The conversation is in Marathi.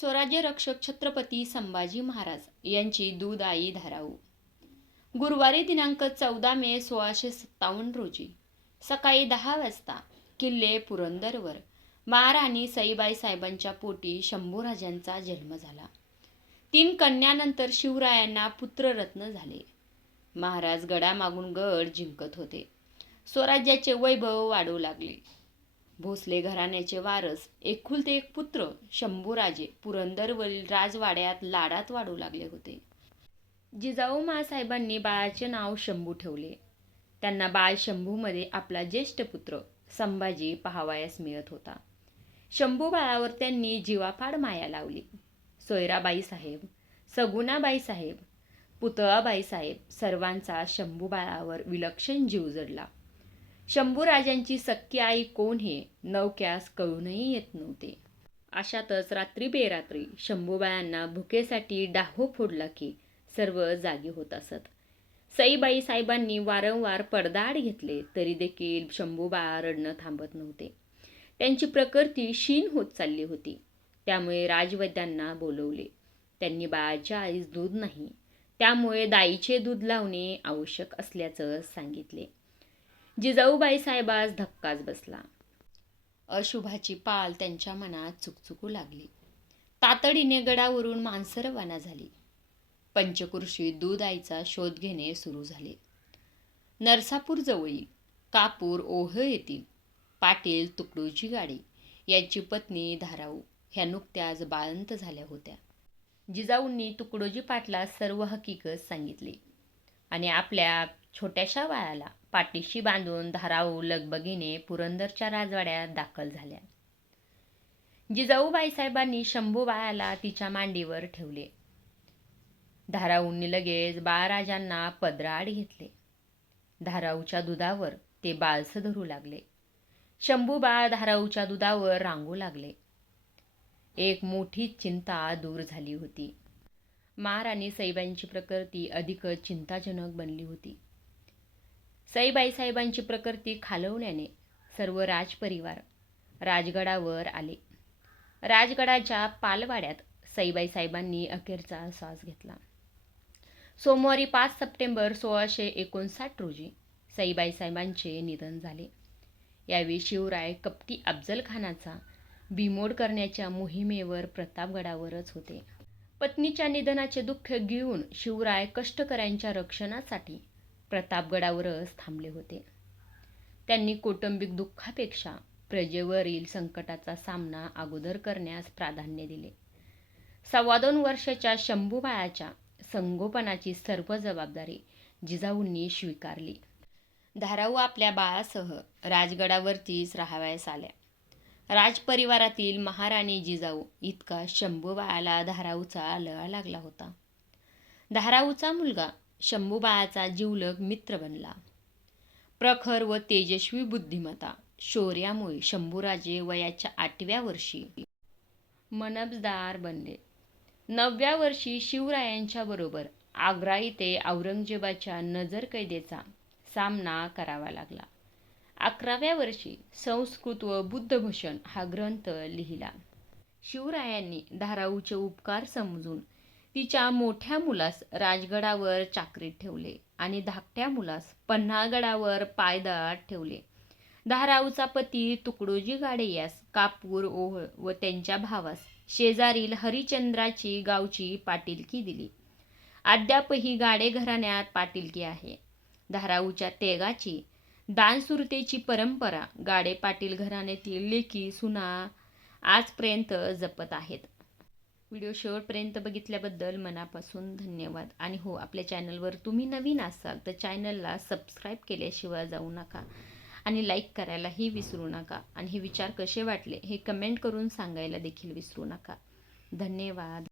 स्वराज्य रक्षक छत्रपती संभाजी महाराज यांची दूध आई धाराऊ. गुरुवारी दिनांक चौदा मे सोळाशे सत्तावन्न रोजी सकाळी दहा वाजता किल्ले पुरंदरवर महाराणी सईबाई साहेबांच्या पोटी शंभूराजांचा जन्म झाला. तीन कन्यानंतर शिवरायांना पुत्ररत्न झाले. महाराज गडामागून गड जिंकत होते. स्वराज्याचे वैभव वाढू लागले. भोसले घराण्याचे वारस एकुलते एक पुत्र शंभूराजे पुरंदरवरील राजवाड्यात लाडात वाढू लागले होते. जिजाऊ मासाहेबांनी बाळाचे नाव शंभू ठेवले. त्यांना बाळ शंभूमध्ये आपला ज्येष्ठ पुत्र संभाजी पहावयास मिळत होता. शंभू बाळावर त्यांनी जीवाफाड माया लावली. सोयराबाई साहेब सगुणाबाई साहेब पुतळाबाई साहेब सर्वांचा शंभू बाळावर विलक्षण जीव जडला. शंभूराजांची सख्खी आई कोण हे? नवक्यास कळूनही येत नव्हते. अशातच रात्री बेरात्री शंभूबायांना भुकेसाठी डाहो फोडला की सर्व जागी होत असत. सईबाई साहेबांनी वारंवार पडदाड घेतले तरी देखील शंभूबाया रडणं थांबत नव्हते. त्यांची प्रकृती क्षीण होत चालली होती. त्यामुळे राजवैद्यांना बोलवले त्यांनी बाळाच्या आईस दूध नाही. त्यामुळे दाईचे दूध लावणे आवश्यक असल्याचं सांगितले. जिजाऊबाई साहेबास धक्काच बसला. अशुभाची पाल त्यांच्या मनात चुकचुकू लागली. तातडीने गडावरून माणसं रवाना झाली. पंचकृषी दूध आईचा शोध घेणे सुरू झाले. नरसापूर जवळील कापूर ओह येथील पाटील तुकडोजी गाडी यांची पत्नी धाराऊ ह्या नुकत्याच बाळंत झाल्या होत्या. जिजाऊंनी तुकडोजी पाटलास सर्व हकीकत सांगितली आणि आपल्या छोट्याशा बाळाला पाठीशी बांधून धाराऊ लगबगीने पुरंदरच्या राजवाड्यात दाखल झाल्या. जिजाऊ बाईसाहेबांनी शंभू बाळाला तिच्या मांडीवर ठेवले. धाराऊंनी लगेच बाळराजांना पदराड घेतले. धाराऊच्या दुधावर ते बाळस धरू लागले. शंभू बाळ धाराऊच्या दुधावर रांगू लागले. एक मोठी चिंता दूर झाली होती. महाराणी सईबाईंची प्रकृती अधिकच चिंताजनक बनली होती. सईबाईसाहेबांची प्रकृती खालवण्याने सर्व राजपरिवार राजगडावर आले. राजगडाच्या पालवाड्यात सईबाईसाहेबांनी अखेरचा श्वास घेतला. सोमवारी पाच सप्टेंबर सोळाशे एकोणसाठ रोजी सईबाईसाहेबांचे निधन झाले. यावेळी शिवराय कपटी अफजल खानाचा बिमोड करण्याच्या मोहिमेवर प्रतापगडावरच होते. पत्नीच्या निधनाचे दुःख घेऊन शिवराय कष्टकऱ्यांच्या रक्षणासाठी प्रतापगडावरच थांबले होते. त्यांनी कौटुंबिक दुःखापेक्षा प्रजेवरील संकटाचा सामना अगोदर करण्यास प्राधान्य दिले. सव्वा दोन वर्षाच्या शंभूबाळाच्या संगोपनाची सर्व जबाबदारी जिजाऊंनी स्वीकारली. धाराऊ आपल्या बाळासह राजगडावरतीच राहावयास आल्या. राजपरिवारातील महाराणी जिजाऊ इतका शंभूबाळाला धाराऊचा लळा लागला होता. धाराऊचा मुलगा शंभूबाळाचा जीवलग मित्र बनला. प्रखर व तेजस्वी बुद्धिमत्ता शौर्यामुळे शंभूराजे वयाच्या आठव्या वर्षी मनबदार बनले. नवव्या वर्षी शिवरायांच्या बरोबर आग्रा येथे औरंगजेबाच्या नजरकैदेचा सामना करावा लागला. अकराव्या वर्षी संस्कृत व बुद्धभूषण हा ग्रंथ लिहिला. शिवरायांनी धाराऊचे उपकार समजून तिच्या मोठ्या मुलास राजगडावर चाकरीत ठेवले आणि धाकट्या मुलास पन्हाळगडावर पायदळात ठेवले. धाराऊचा पती तुकडोजी गाडे यास कापूर ओहळ व त्यांच्या भावास शेजारील हरिचंद्राची गावची पाटीलकी दिली. अद्यापही गाडे घराण्यात पाटीलकी आहे. धाराऊच्या तेगाची दानसुरतेची परंपरा गाडे पाटील घराण्यातील लेखी सुना आजपर्यंत जपत आहेत. व्हिडिओ शेवटपर्यंत बघितल्याबद्दल मनापासून धन्यवाद. आणि हो आपल्या चॅनलवर तुम्ही नवीन असाल तर चॅनलला सबस्क्राईब केल्याशिवाय जाऊ नका आणि लाईक करायलाही विसरू नका. आणि हे विचार कसे वाटले हे कमेंट करून सांगायला देखील विसरू नका. धन्यवाद.